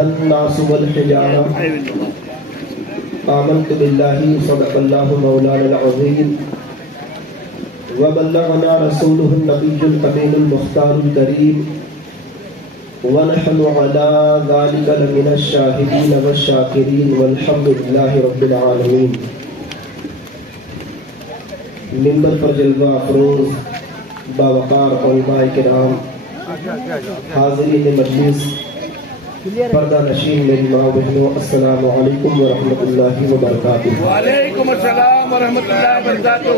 الناس والحجارة آمنت بالله صدق الله مولانا العظيم وبلغنا رسوله النبي الأمين المختار الكريم ونحن على ذلك لمن الشاهدين والشاكرين والحمد لله رب العالمين. منبر پر جلوہ افروز باوقار علماء کرام، حاضرین مجلس، پردہ نشین میری ماں بہنوں، السلام علیکم ورحمۃ اللہ وبرکاتہ. وعلیکم السلام ورحمۃ اللہ وبرکاتہ.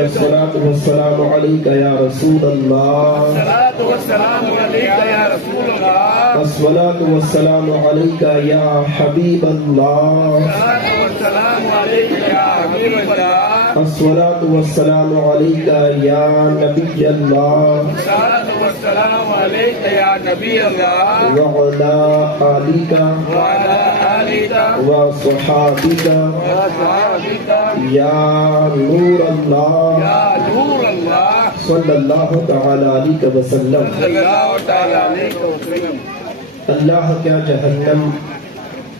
الصلاۃ والسلام علیک یا رسول اللہ، الصلاۃ والسلام علیک یا رسول اللہ، الصلاۃ والسلام علیک یا حبیب اللہ، الصلاۃ والسلام علیک یا حبیب اللہ، الصلاۃ والسلام علیک یا نبی اللہ، الصلاۃ والسلام علیک یا نبی اللہ، وعلی آلک وعلی آلک وصحابک وصحابک یا نور اللہ یا نور اللہ صلی اللہ تعالی علیہ وسلم. صلی اللہ تعالی علیہ وسلم. اللہ کیا جہنم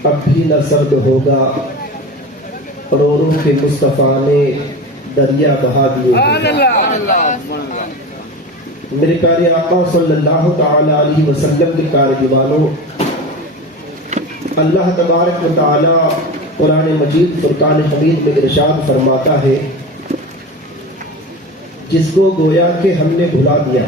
اب بھی نہ سرد ہوگا، کروڑوں کے مصطفیٰ نے دریا بہا دیے ہیں. میرے پیارے آقا صلی اللہ تعالی علیہ وسلم کے پیارے دیوانوں، اللہ تبارک و تعالی قرآن مجید فرقان حمید میں ارشاد فرماتا ہے، جس کو گویا کہ ہم نے بھلا دیا.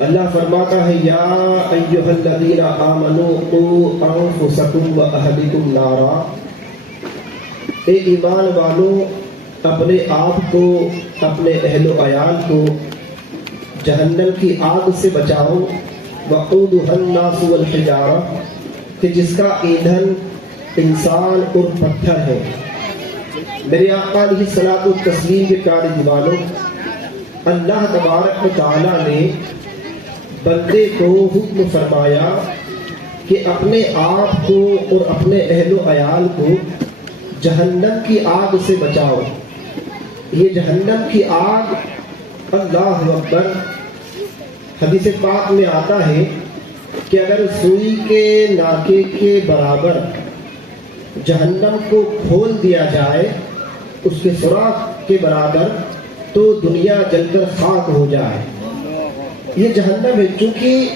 اللہ فرماتا ہے، یا ایھا الذین آمنوا قوا انفسکم واہلکم نارا، اے ایمان والو اپنے آپ کو، اپنے اہل و عیال کو جہنم کی آگ سے بچاؤ. وقودھا الناس والحجارہ، کہ جس کا ایندھن انسان اور پتھر ہے. میرے آقا علیہ الصلوۃ والتسلیم کے پیارے دیوانوں، اللہ تبارک و تعالیٰ نے بندے کو حکم فرمایا کہ اپنے آپ کو اور اپنے اہل و عیال کو جہنم کی آگ سے بچاؤ. یہ جہنم کی آگ، اللہ اکبر، حدیث پاک میں آتا ہے کہ اگر سوئی کے ناکے کے برابر جہنم کو کھول دیا جائے، اس کے سوراخ کے برابر، تو دنیا جل کر خاک ہو جائے. یہ جہنم ہے. چونکہ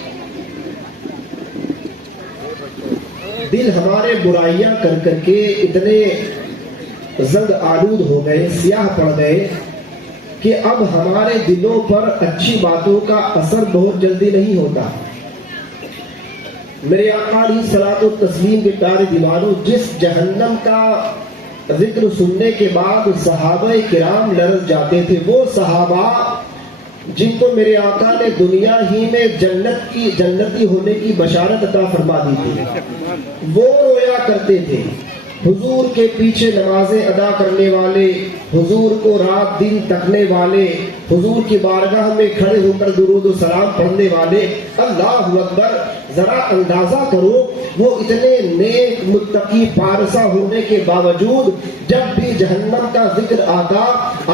دل ہمارے برائیاں کر کر کے اتنے زنگ آلود ہو گئے، سیاہ پڑ گئے کہ اب ہمارے دلوں پر اچھی باتوں کا اثر بہت جلدی نہیں ہوتا. میرے آقا علیہ الصلوۃ والتسلیم کے پیارے دیوانوں، جس جہنم کا ذکر سننے کے بعد صحابہ کرام لرز جاتے تھے، وہ صحابہ جن کو میرے آقا نے دنیا ہی میں جنتی ہونے کی بشارت عطا فرما دی تھی، وہ رویا کرتے تھے. حضور کے پیچھے نمازیں ادا کرنے والے، حضور کو رات دن تکنے والے، حضور کی بارگاہ میں کھڑے ہو کر درود و سلام پڑھنے والے، اللہ اکبر. ذرا اندازہ کرو، وہ اتنے نیک متقی پارسا ہونے کے باوجود جب بھی جہنم کا ذکر آتا،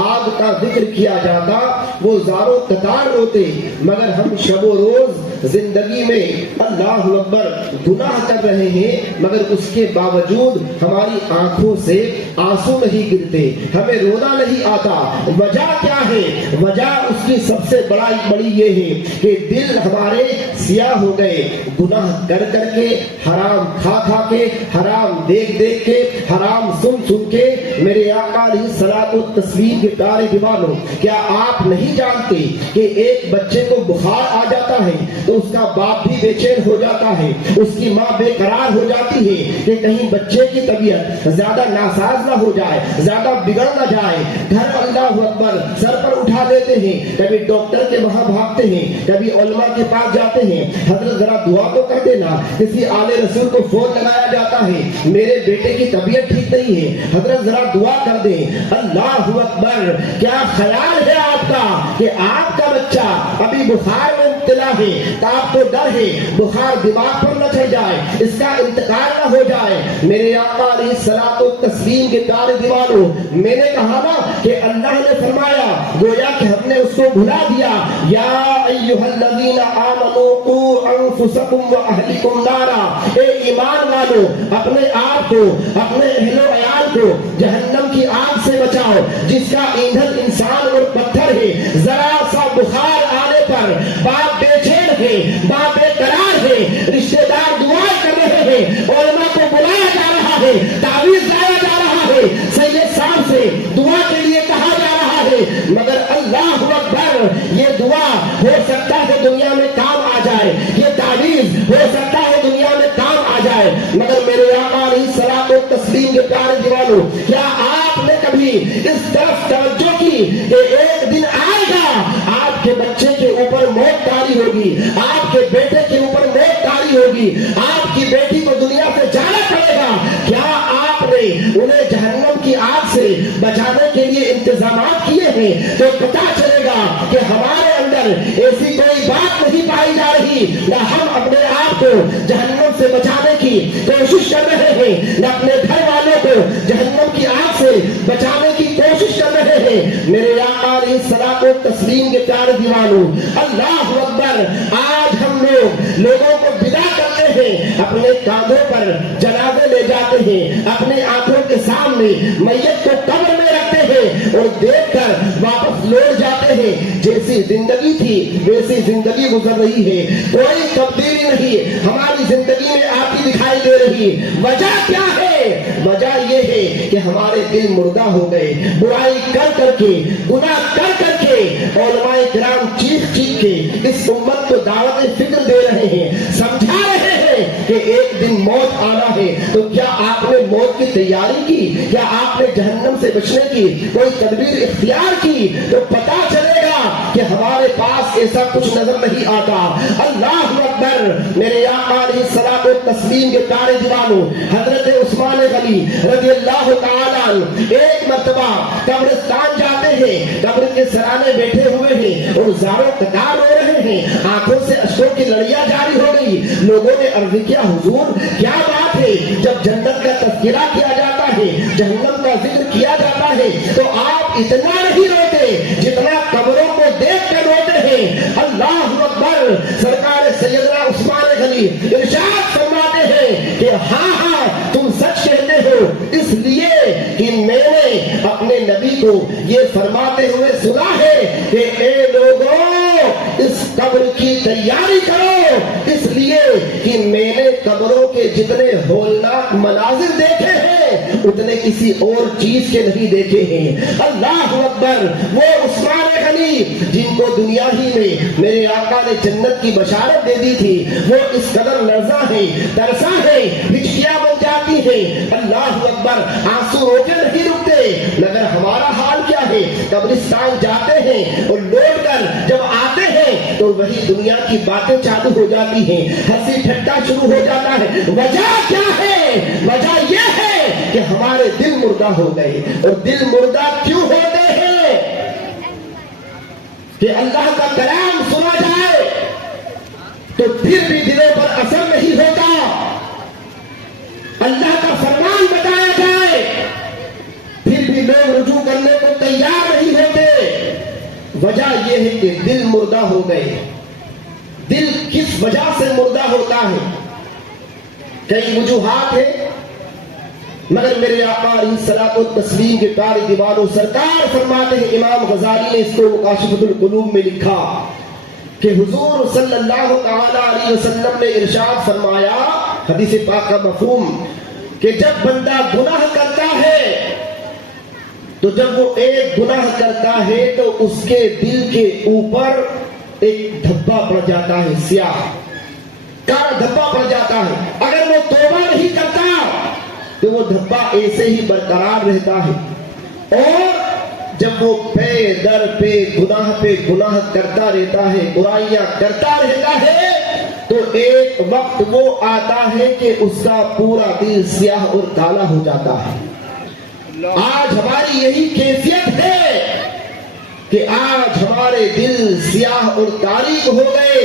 آگ کا ذکر کیا جاتا، وہ زاروں قطار روتے. مگر ہم شب و روز زندگی میں اللہ اکبر گناہ کر رہے ہیں، مگر اس کے باوجود ہماری آنکھوں سے آنسو نہیں گرتے، ہمیں رونا نہیں آتا. وجہ کیا ہے؟ وجہ اس کی سب سے بڑی یہ ہے کہ دل ہمارے سیاہ ہو گئے، گناہ کر کر کے، حرام کھا کھا کے، حرام دیکھ دیکھ کے، حرام سن سن کے. میرے آقا علیہ الصلوۃ والتسلیم کے پیارے دیوانوں، کیا آپ نہیں جانتے کہ ایک بچے کو بخار آ جاتا ہے تو اس کا باپ بھی بے چین ہو جاتا ہے، اس کی ماں بے قرار ہو جاتی ہے کہ کہیں بچے کی طبیعت زیادہ ناساز نہ ہو جائے، زیادہ بگڑ نہ جائے. گھر اللہ اکبر سر پر اٹھا لیتے ہیں، کبھی ڈاکٹر کے وہاں بھاگتے ہیں، کبھی علماء کے پاس جاتے ہیں. حضرت ذرا دعا تو کر دینا. کسی آل رسول کو فون لگایا جاتا ہے، میرے بیٹے کی طبیعت ٹھیک نہیں ہے، حضرت ذرا دعا کر دیں. اللہ اکبر. کیا خیال ہے آپ کا کہ آپ کا بچہ ابھی بخار میں مبتلا ہے؟ تو آپ کو ڈر ہے بخار دماغ پر چڑھ جائے, اس کا انتقال نہ ہو جائے. میرے آقا علیہ الصلوۃ والتسلیم کے پیارے دیوانوں, میں نے کہا نا کہ اللہ نے فرمایا گویا کہ ہم نے اس کو بھلا دیا. یا ایھا الذین آمنوا قوا انفسکم واہلکم نارا, اے ایمان والو اپنے آپ کو اپنے اہل و عیال کو جہنم کی آگ سے بچاؤ جس کا ایندھن انسان اور پتھر ہے. ذرا سا بخار آنے پر باپ بے چین ہے, باپ بے قرار ہے, رشتے دار دعائیں کر رہے ہیں, علماء کو بلایا جا رہا ہے, تعویذ لایا جا رہا ہے, سید صاحب سے دعا کے لیے کہا جا رہا ہے, مگر اللہ اکبر یہ دعا ہو سکتا ہے دنیا میں کام آ جائے, یہ تعویذ ہو سکتا ہے دنیا میں کام آ جائے, مگر میرے آقا علیہ الصلوۃ والتسلیم کے پیارے دیوانوں, کیا آپ نے کبھی اس طرف توجہ کی کہ ایک دن آئے گا آپ کے بچے کے اوپر موت طاری ہوگی, آپ کے بیٹے کے اوپر موت طاری ہوگی, آپ کی بیٹی کو دنیا سے جانا پڑے گا, کیا آپ نے انہیں جہنم کی آگ سے بچانے کے لیے انتظامات کیے ہیں؟ تو پتا چلے گا کہ ہمارے اندر ایسی کوئی بات نہیں پائی جا رہی, نہ ہم اپنے آپ کو جہنم سے بچانے کی کوشش کر رہے ہیں, نہ اپنے گھر والوں کو جہنم کی آگ سے بچانے کی کوشش کر رہے ہیں. میرے آقا علیہ الصلوۃ والتسلیم کے پیارے دیوانوں, اللہ اکبر, آج ہم لوگوں کو ودا کرتے ہیں, اپنے کاندھوں پر جنازے لے جاتے ہیں, اپنے آنکھوں کے سامنے میت کو قبر میں رکھتے ہیں اور دیکھ کر واپس لوٹ جاتے ہیں. جیسی زندگی تھی ویسی زندگی گزر رہی ہے, کوئی تبدیلی نہیں ہماری زندگی میں آتی دکھائی دے رہی. وجہ کیا ہے؟ وجہ یہ ہے کہ ہمارے دل مردہ ہو گئے, برائی کر کر کے, گناہ کر کر کے. علماء کرام چیخ چیخ کے اس امت کو دعوت فکر دے رہے ہیں, سمجھا رہے ہیں کہ ایک دن موت آنا ہے. تو کیا آپ نے موت کی تیاری کی؟ کیا آپ نے جہنم سے بچنے کی کوئی تدبیر اختیار کی؟ تو پتا چلے گا کہ ہمارے پاس ایسا کچھ نظر نہیں آتا. اللہ اکبر. میرے آقا علیہ الصلوۃ والتسلیم کے پیارے دیوانوں, حضرت عثمان غنی رضی اللہ تعالیٰ عنہ ایک مرتبہ قبرستان جاتے ہیں, قبر کے سرانے بیٹھے ہوئے ہیں اور زاروں قطار ہو رہے ہیں, آنکھوں سے اشکوں کی لڑیاں جاری ہو گئی. لوگوں نے عرض کیا حضور کیا بات ہے, جب جنت کا تذکرہ کیا جاتا ہے, جہنم کا ذکر کیا جاتا ہے, تو آپ اتنا نہیں روتے جتنا قبروں کو دیکھ کر روتے ہیں. اللہ اکبر. سرکار سیدنا عثمان غنی ارشاد فرماتے ہیں کہ ہاں ہاں تم سچ کہتے ہو, اس لیے کہ میں نے اپنے نبی کو یہ فرماتے ہوئے سنا ہے کہ اے لوگوں اس قبر کی تیاری کرو, اس لیے کہ میں نے قبروں کے جتنے ہولناک مناظر دیکھے ہیں اتنے کسی اور چیز کے نہیں دیکھے ہیں. اللہ اکبر. وہ عثمان غنی جن کو دنیا ہی میں میرے آقا نے جنت کی بشارت دے دی تھی, وہ اس قدر لرزاں ہے, ترساں ہے, ہچکیاں بن جاتی ہیں. اللہ اکبر. آنسو روکے نہیں رکتے. مگر ہمارا حال کیا ہے؟ قبرستان جاتے ہیں اور لوٹ کر جب آتے ہیں تو وہی دنیا کی باتیں چالو ہو جاتی ہیں, ہنسی ٹھٹا شروع ہو جاتا ہے. وجہ کیا ہے؟ وجہ یہ ہے کہ ہمارے دل مردہ ہو گئے. اور دل مردہ کیوں ہوتے ہیں؟ کہ اللہ کا کلام سنا جائے تو پھر بھی دلوں پر اثر نہیں ہوتا, اللہ کا فرمان بتایا جائے پھر بھی لوگ رجوع کرنے کو تیار نہیں ہوتے. وجہ یہ ہے کہ دل مردہ ہو گئے. دل کس وجہ سے مردہ ہوتا ہے؟ کئی وجوہات ہیں, مگر میرے آقا علیہ الصلوۃ والتسلیم کے پیارے دیوانوں, سرکار فرماتے ہیں, امام غزالی نے اس کو مکاشفۃ القلوب میں لکھا کہ حضور صلی اللہ تعالی علیہ وسلم نے ارشاد فرمایا, حدیث پاک کا مفہوم, کہ جب بندہ گناہ کرتا ہے تو جب وہ ایک گناہ کرتا ہے تو اس کے دل کے اوپر ایک دھبا پڑ جاتا ہے, سیاہ کالا دھبا پڑ جاتا ہے. اگر وہ توبہ نہیں کرتا تو وہ دھبا ایسے ہی برقرار رہتا ہے, اور جب وہ پے در پہ گناہ کرتا رہتا ہے, برائیاں کرتا رہتا ہے, تو ایک وقت وہ آتا ہے کہ اس کا پورا دل سیاہ اور کالا ہو جاتا ہے. آج ہماری یہی کیفیت ہے کہ آج ہمارے دل سیاہ اور تاریک ہو گئے.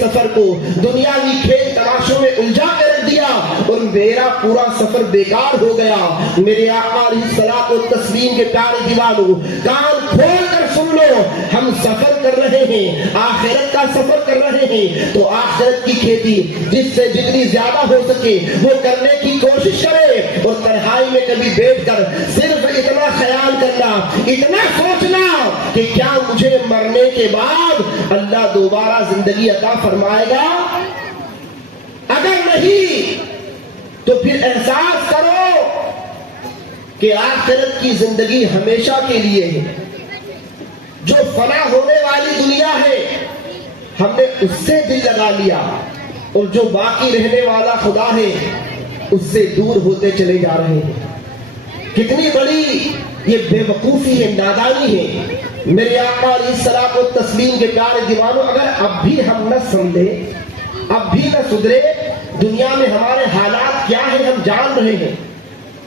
سفر کو دنیاوی کھیل تماشوں میں الجھا کے رکھ دیا اور میرا پورا سفر بیکار ہو گیا۔ میرے آقا علیہ الصلوۃ والتسلیم کے پیارے دیوانوں، کان کھول کر سن لو، ہم سفر کر رہے ہیں، آخرت کا سفر کر رہے ہیں، تو آخرت کی کھیتی جس سے جتنی زیادہ ہو سکے وہ کرنے کی کوشش کرے، اور تنہائی میں کبھی بیٹھ کر صرف اتنا خیال کرنا، اتنا سوچنا کہ کیا مجھے مرنے کے بعد اللہ دوبارہ زندگی عطا فرمائے گا؟ اگر نہیں تو پھر احساس کرو کہ آخرت کی زندگی ہمیشہ کے لیے ہے، جو فنا ہونے والی دنیا ہے ہم نے اس سے دل لگا لیا، اور جو باقی رہنے والا خدا ہے اس سے دور ہوتے چلے جا رہے ہیں۔ کتنی بڑی یہ بے وقوفی ہے، نادانی ہے۔ میرے آقا علیہ الصلوۃ والتسلیم کے پیارے دیوانوں، اگر اب بھی ہم نہ سمجھے، اب بھی نہ سدھرے، دنیا میں ہمارے حالات کیا ہیں ہم جان رہے ہیں،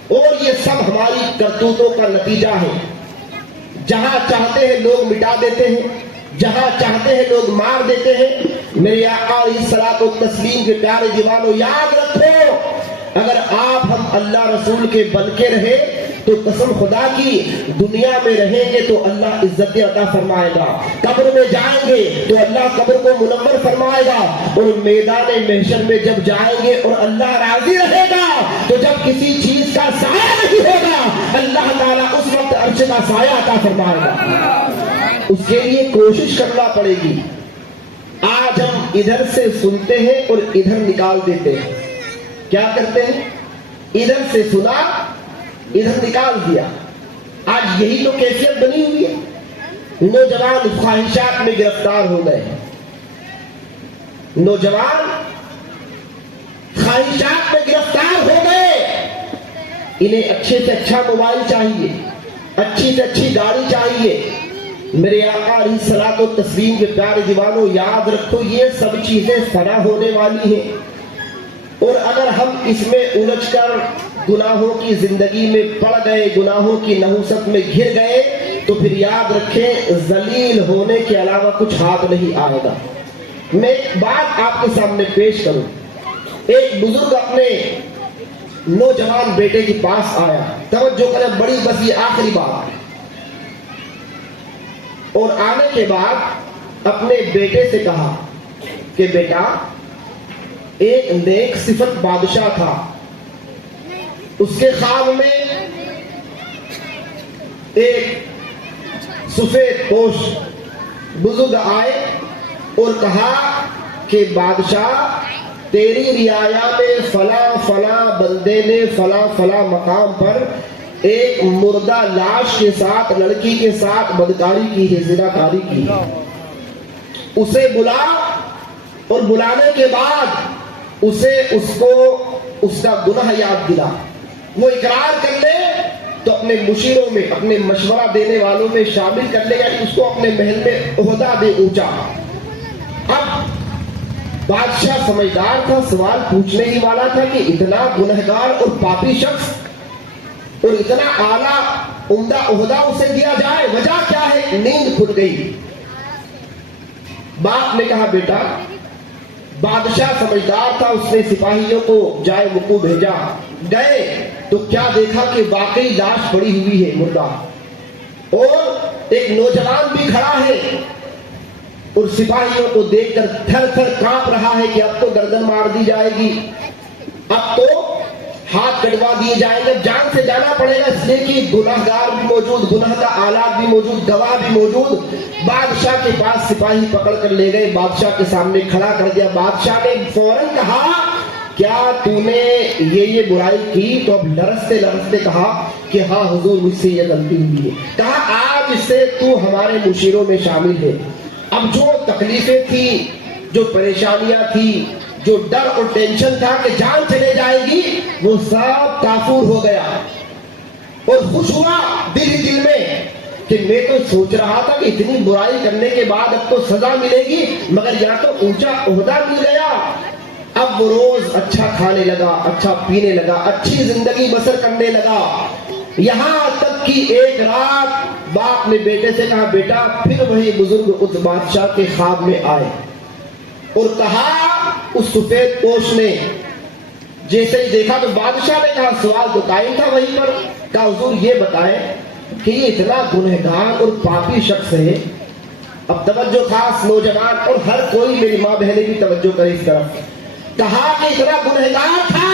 اور یہ سب ہماری کرتوتوں کا نتیجہ ہے۔ جہاں چاہتے ہیں لوگ مٹا دیتے ہیں، جہاں چاہتے ہیں لوگ مار دیتے ہیں۔ میرے آقا علیہ الصلوۃ والتسلیم کے پیارے دیوانوں، یاد رکھو، اگر آپ ہم اللہ رسول کے بن کے رہے تو قسم خدا کی دنیا میں رہیں گے تو اللہ عزت عطا فرمائے گا، قبر میں جائیں گے تو اللہ قبر کو منور فرمائے گا، اور میدان محشر میں جب جائیں گے اور اللہ راضی رہے گا تو جب کسی چیز کا سایہ نہیں ہوگا اللہ تعالیٰ اس وقت عرش کا سایہ عطا فرمائے گا۔ اس کے لیے کوشش کرنا پڑے گی۔ آج ہم ادھر سے سنتے ہیں اور ادھر نکال دیتے ہیں۔ کیا کرتے ہیں؟ ادھر سے سنا، ادھر نکال دیا۔ آج یہی تو کیفیت بنی ہوئی ہے۔ نوجوان خواہشات میں گرفتار ہو گئے، نوجوان خواہشات میں گرفتار ہو گئے۔ انہیں اچھے سے اچھا موبائل چاہیے، اچھی سے اچھی گاڑی چاہیے۔ میرے آقا علیہ الصلوۃ والتسلیم کے پیارے دیوانوں، یاد رکھو یہ سب چیزیں فنا ہونے والی ہیں، اور اگر ہم اس میں الجھ کر گناہوں کی زندگی میں پڑ گئے، گناہوں کی نحوست میں گر گئے، تو پھر یاد رکھیں ذلیل ہونے کے علاوہ کچھ ہاتھ نہیں آئے گا۔ میں ایک بات آپ کے سامنے پیش کروں۔ ایک بزرگ اپنے نوجوان بیٹے کے پاس آیا، توجہ کریں، بڑی بس یہ آخری بات ہے، اور آنے کے بعد اپنے بیٹے سے کہا کہ بیٹا، ایک نیک صفت بادشاہ تھا، اس کے خواب میں ایک سفید پوش بزرگ آئے اور کہا کہ بادشاہ، تیری رعایا میں فلاں فلاں بندے نے فلاں فلاں مقام پر ایک مردہ لاش کے ساتھ، لڑکی کے ساتھ بدکاری کی ہے، زناکاری کی ہے، اسے بلا، اور بلانے کے بعد اسے اس کو اس کا گناہ یاد دلا، وہ اقرار کر لے تو اپنے مشیروں میں، اپنے مشورہ دینے والوں میں شامل کر لے، یا اس کو اپنے محل میں عہدہ دے اونچا۔ اب بادشاہ سمجھدار تھا، سوال پوچھنے ہی والا تھا کہ اتنا گنہگار اور پاپی شخص اور اتنا اعلیٰ عمدہ عہدہ اسے دیا جائے، وجہ کیا ہے؟ نیند کھل گئی۔ باپ نے کہا بیٹا، بادشاہ سمجھدار تھا، اس نے سپاہیوں کو جائے وقوع بھیجا، گئے تو کیا دیکھا کہ واقعی لاش پڑی ہوئی ہے مردہ، اور ایک نوجوان بھی کھڑا ہے، اور سپاہیوں کو دیکھ کر تھر تھر کانپ رہا ہے کہ اب تو گردن مار دی جائے گی، اب تو ہاتھ کٹوا دیے جائیں گے، جان سے جانا پڑے گا، اس لیے کہ گناہگار بھی موجود، گناہ کا آلات بھی موجود، گواہ بھی موجود۔ بادشاہ کے پاس سپاہی پکڑ کر لے گئے، بادشاہ کے سامنے کھڑا کر دیا۔ بادشاہ نے فوراً کہا کیا تو نے یہ برائی کی؟ تو اب لرزتے لرزتے کہا کہ ہاں حضور، مجھ سے یہ غلطی ہوئی ہے۔ کہا آج سے تو ہمارے مشیروں میں شامل ہے۔ اب جو تکلیفیں تھی، جو پریشانیاں تھی، جو ڈر اور ٹینشن تھا کہ جان چلے جائے گی، وہ سب کافور ہو گیا، اور خوش ہوا دل ہی دل میں کہ میں تو سوچ رہا تھا کہ اتنی برائی کرنے کے بعد اب تو سزا ملے گی، مگر یہاں تو اونچا عہدہ مل گیا۔ اب وہ روز اچھا کھانے لگا، اچھا پینے لگا، اچھی زندگی بسر کرنے لگا، یہاں تک کہ ایک رات باپ نے بیٹے سے کہا بیٹا، پھر وہی بزرگ اس بادشاہ کے خواب میں آئے اور کہا اس سفید پوش نے جیسے ہی دیکھا تو بادشاہ نے کہا سوال تو قائم تھا وہیں پر، کہا حضور یہ بتائیں کہ یہ اتنا گنہگار اور پاپی شخص ہے. اب توجہ خاص نوجوان اور ہر کوئی میری ماں بہنیں بھی توجہ کرے اس طرف. کہا کہ اتنا گنہگار تھا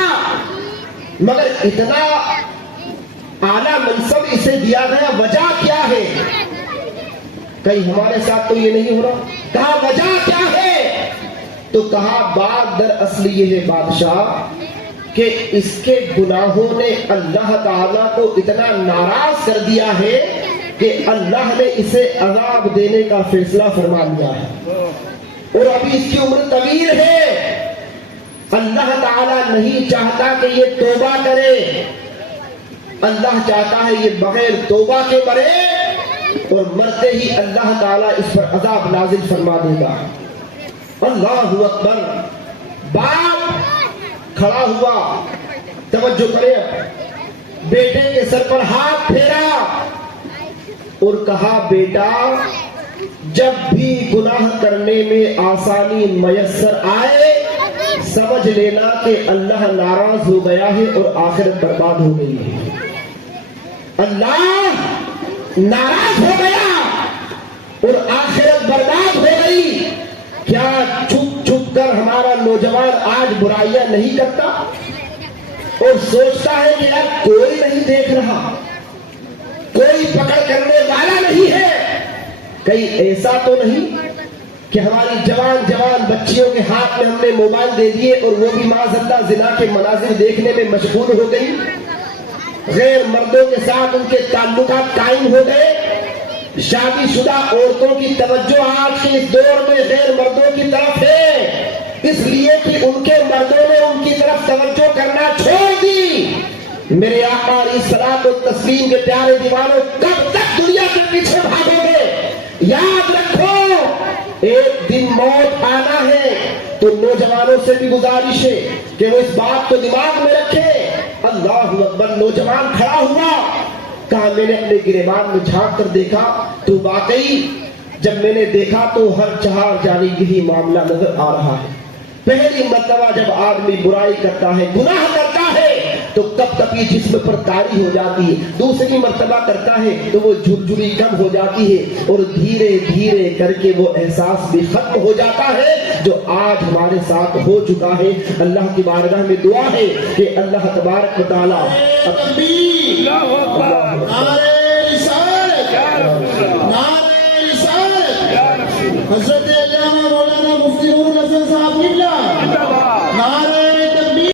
مگر اتنا اعلیٰ منصب اسے دیا گیا، وجہ کیا ہے؟ کہیں ہمارے ساتھ تو یہ نہیں ہو رہا. کہا وجہ کیا ہے؟ تو کہا بات دراصل یہ ہے بادشاہ کہ اس کے گناہوں نے اللہ تعالیٰ کو اتنا ناراض کر دیا ہے کہ اللہ نے اسے عذاب دینے کا فیصلہ فرما لیا ہے، اور ابھی اس کی عمر طویل ہے. اللہ تعالیٰ نہیں چاہتا کہ یہ توبہ کرے، اللہ چاہتا ہے یہ بغیر توبہ کے مرے، اور مرتے ہی اللہ تعالیٰ اس پر عذاب نازل فرما دے گا. اللہ اکبر. باپ کھڑا ہوا، توجہ کریں، بیٹے کے سر پر ہاتھ پھیرا اور کہا بیٹا جب بھی گناہ کرنے میں آسانی میسر آئے سمجھ لینا کہ اللہ ناراض ہو گیا ہے اور آخرت برباد ہو گئی ہے. اللہ ناراض ہو گیا اور آخرت برباد ہو گئی. کیا چھپ چھپ کر ہمارا نوجوان آج برائیاں نہیں کرتا اور سوچتا ہے کہ یار کوئی نہیں دیکھ رہا، کوئی پکڑ کرنے والا نہیں ہے؟ کہیں ایسا تو نہیں کہ ہماری جوان بچیوں کے ہاتھ میں ہم نے موبائل دے دیے اور وہ بھی معاذ اللہ زنا کے مناظر دیکھنے میں مشغول ہو گئی، غیر مردوں کے ساتھ ان کے تعلقات قائم ہو گئے. شادی شدہ عورتوں کی توجہ آج کے اس دور میں غیر مردوں کی طرف ہے، اس لیے کہ ان کے مردوں نے ان کی طرف توجہ کرنا چھوڑ دی. میرے آقا علیہ الصلوۃ والتسلیم کے پیارے دیوانوں، کب تک دنیا کے پیچھے بھاگو گے؟ یاد رکھو ایک دن موت آنا ہے. تو نوجوانوں سے بھی گزارش ہے کہ وہ اس بات کو دماغ میں رکھے. اللہ اکبر. نوجوان کھڑا ہوا، کہا میں نے اپنے گریبان میں جھانک کر دیکھا تو واقعی جب میں نے دیکھا تو ہر چہار جانب یہی معاملہ نظر آ رہا ہے. پہلی مرتبہ جب آدمی برائی کرتا ہے، گناہ کرتا ہے تو کب کبھی جسم پر تاری ہو جاتی ہے، دوسری مرتبہ کرتا ہے تو وہ جھرجھری کم ہو جاتی ہے اور دھیرے دھیرے کر کے وہ احساس بھی ختم ہو جاتا ہے جو آج ہمارے ساتھ ہو چکا ہے. اللہ کی بارگاہ میں دعا ہے کہ اللہ تبارک و تعالیٰ اللہ اکبر.